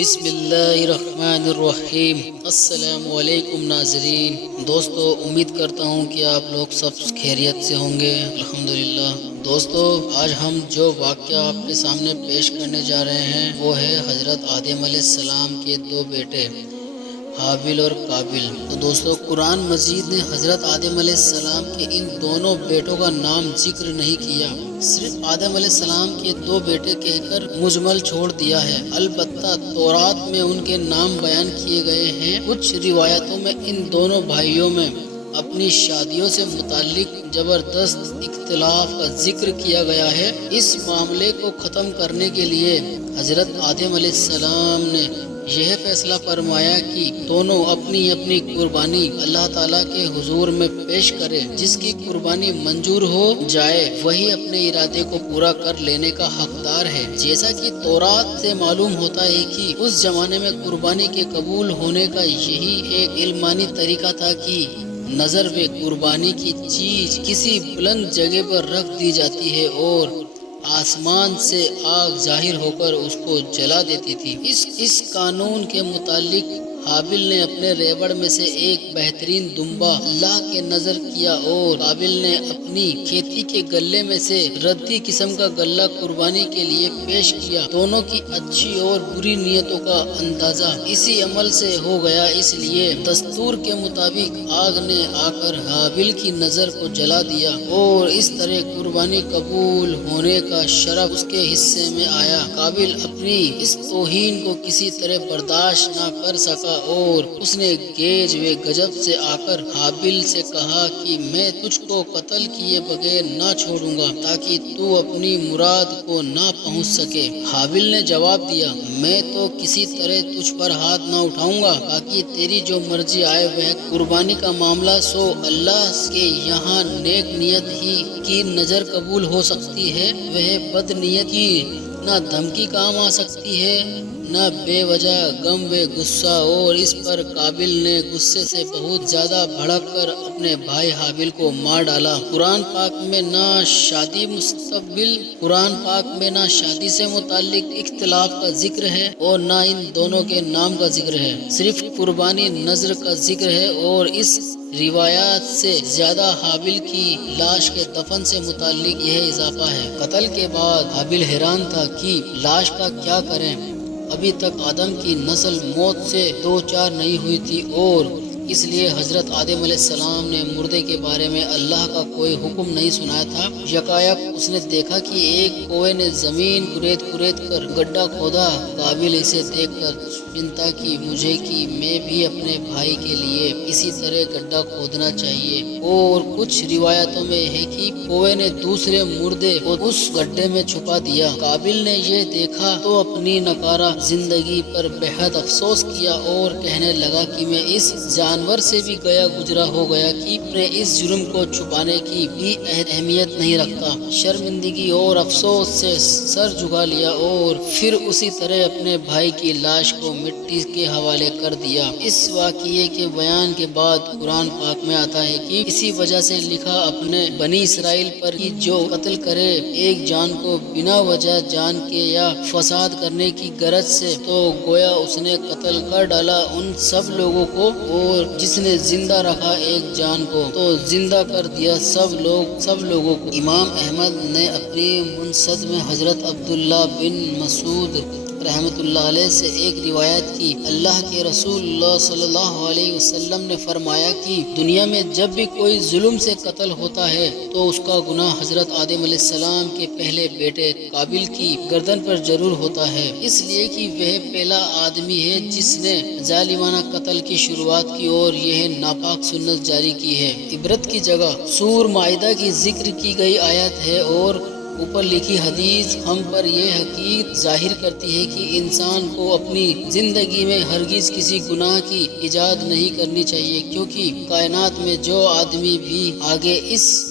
بسم اللہ الرحمن الرحیم۔ السلام علیکم ناظرین۔ دوستو، امید کرتا ہوں کہ آپ لوگ سب خیریت سے ہوں گے۔ الحمدللہ۔ دوستو، آج ہم جو واقعہ آپ کے سامنے پیش کرنے جا رہے ہیں وہ ہے حضرت آدم علیہ السلام کے دو بیٹے حابیل اور قابیل۔ تو دوستو، قرآن مجید نے حضرت آدم علیہ السلام کے ان دونوں بیٹوں کا نام ذکر نہیں کیا، صرف آدم علیہ السلام کے دو بیٹے کہہ کر مجمل چھوڑ دیا ہے۔ البتہ تورات میں ان کے نام بیان کیے گئے ہیں۔ کچھ روایتوں میں ان دونوں بھائیوں میں اپنی شادیوں سے متعلق زبردست اختلاف کا ذکر کیا گیا ہے۔ اس معاملے کو ختم کرنے کے لیے حضرت آدم علیہ السلام نے یہ فیصلہ فرمایا کہ دونوں اپنی اپنی قربانی اللہ تعالیٰ کے حضور میں پیش کرے۔ جس کی قربانی منظور ہو جائے وہی اپنے ارادے کو پورا کر لینے کا حقدار ہے۔ جیسا کہ تورات سے معلوم ہوتا ہے کہ اس زمانے میں قربانی کے قبول ہونے کا یہی ایک علمانی طریقہ تھا کہ نظر و قربانی کی چیز کسی بلند جگہ پر رکھ دی جاتی ہے اور آسمان سے آگ ظاہر ہو کر اس کو جلا دیتی تھی۔ اس قانون کے مطابق حابیل نے اپنے ریوڑ میں سے ایک بہترین دمبا اللہ کے نظر کیا اور قابیل نے اپنی کھیتی کے غلے میں سے ردی قسم کا غلہ قربانی کے لیے پیش کیا۔ دونوں کی اچھی اور بری نیتوں کا اندازہ اسی عمل سے ہو گیا۔ اس لیے دستور کے مطابق آگ نے آ کر حابیل کی نظر کو جلا دیا اور اس طرح قربانی قبول ہونے کا شرف اس کے حصے میں آیا۔ قابیل اپنی اس توہین کو کسی طرح برداشت نہ کر سکا اور اس نے گیج و گجب سے آ کر حابیل سے کہا کہ میں تجھ کو قتل کیے بغیر نہ چھوڑوں گا تاکہ تو اپنی مراد کو نہ پہنچ سکے۔ حابیل نے جواب دیا، میں تو کسی طرح تجھ پر ہاتھ نہ اٹھاؤں گا، باقی تیری جو مرضی آئے وہ قربانی کا معاملہ سو اللہ کے یہاں نیک نیت ہی کی نظر قبول ہو سکتی ہے، وہ بد نیت کی نہ دھمکی کام آ سکتی ہے نہ بے وجہ غم و غصہ۔ اور اس پر قابیل نے غصے سے بہت زیادہ بھڑک کر اپنے بھائی حابیل کو مار ڈالا۔ قرآن پاک میں نہ شادی سے متعلق اختلاف کا ذکر ہے اور نہ ان دونوں کے نام کا ذکر ہے، صرف قربانی نذر کا ذکر ہے اور اس روایات سے زیادہ حابیل کی لاش کے دفن سے متعلق یہ اضافہ ہے۔ قتل کے بعد حابیل حیران تھا کہ لاش کا کیا کریں۔ ابھی تک آدم کی نسل موت سے دو چار نہیں ہوئی تھی اور اس لیے حضرت آدم علیہ السلام نے مردے کے بارے میں اللہ کا کوئی حکم نہیں سنایا تھا۔ یکایک اس نے دیکھا کہ ایک کوے نے زمین کریت کر گڈھا کھودا۔ قابیل اسے دیکھ کر چنتا کی مجھے کہ میں بھی اپنے بھائی کے لیے اسی طرح گڈھا کھودنا چاہیے، اور کچھ روایتوں میں ہے کہ کوے نے دوسرے مردے کو اس گڈھے میں چھپا دیا۔ قابیل نے یہ دیکھا تو اپنی ناکارہ زندگی پر بہت افسوس کیا اور کہنے لگا کہ میں اس جانور سے بھی گیا گزرا ہو گیا کہ اپنے اس جرم کو چھپانے کی بھی اہمیت نہیں رکھتا۔ شرمندگی اور افسوس سے سر جھکا لیا اور پھر اسی طرح اپنے بھائی کی لاش کو مٹی کے حوالے کر دیا۔ اس واقعے کے بیان کے بعد قرآن پاک میں آتا ہے کہ اسی وجہ سے لکھا اپنے بنی اسرائیل پر کہ جو قتل کرے ایک جان کو بنا وجہ جان کے یا فساد کرنے کی غرض سے تو گویا اس نے قتل کر ڈالا ان سب لوگوں کو، اور جس نے زندہ رکھا ایک جان کو تو زندہ کر دیا سب لوگوں کو۔ امام احمد نے اپنی مسند میں حضرت عبداللہ بن مسعود رحمۃ اللہ علیہ سے ایک روایت کی، اللہ کے رسول اللہ صلی اللہ علیہ وسلم نے فرمایا کہ دنیا میں جب بھی کوئی ظلم سے قتل ہوتا ہے تو اس کا گناہ حضرت آدم علیہ السلام کے پہلے بیٹے قابیل کی گردن پر ضرور ہوتا ہے، اس لیے کہ وہ پہلا آدمی ہے جس نے ظالمانہ قتل کی شروعات کی اور یہ ناپاک سنت جاری کی ہے۔ عبرت کی جگہ سور مائدہ کی ذکر کی گئی آیت ہے اور اوپر لکھی حدیث ہم پر یہ حقیقت ظاہر کرتی ہے کہ انسان کو اپنی زندگی میں ہرگز کسی گناہ کی ایجاد نہیں کرنی چاہیے، کیونکہ کائنات میں جو آدمی بھی آگے اس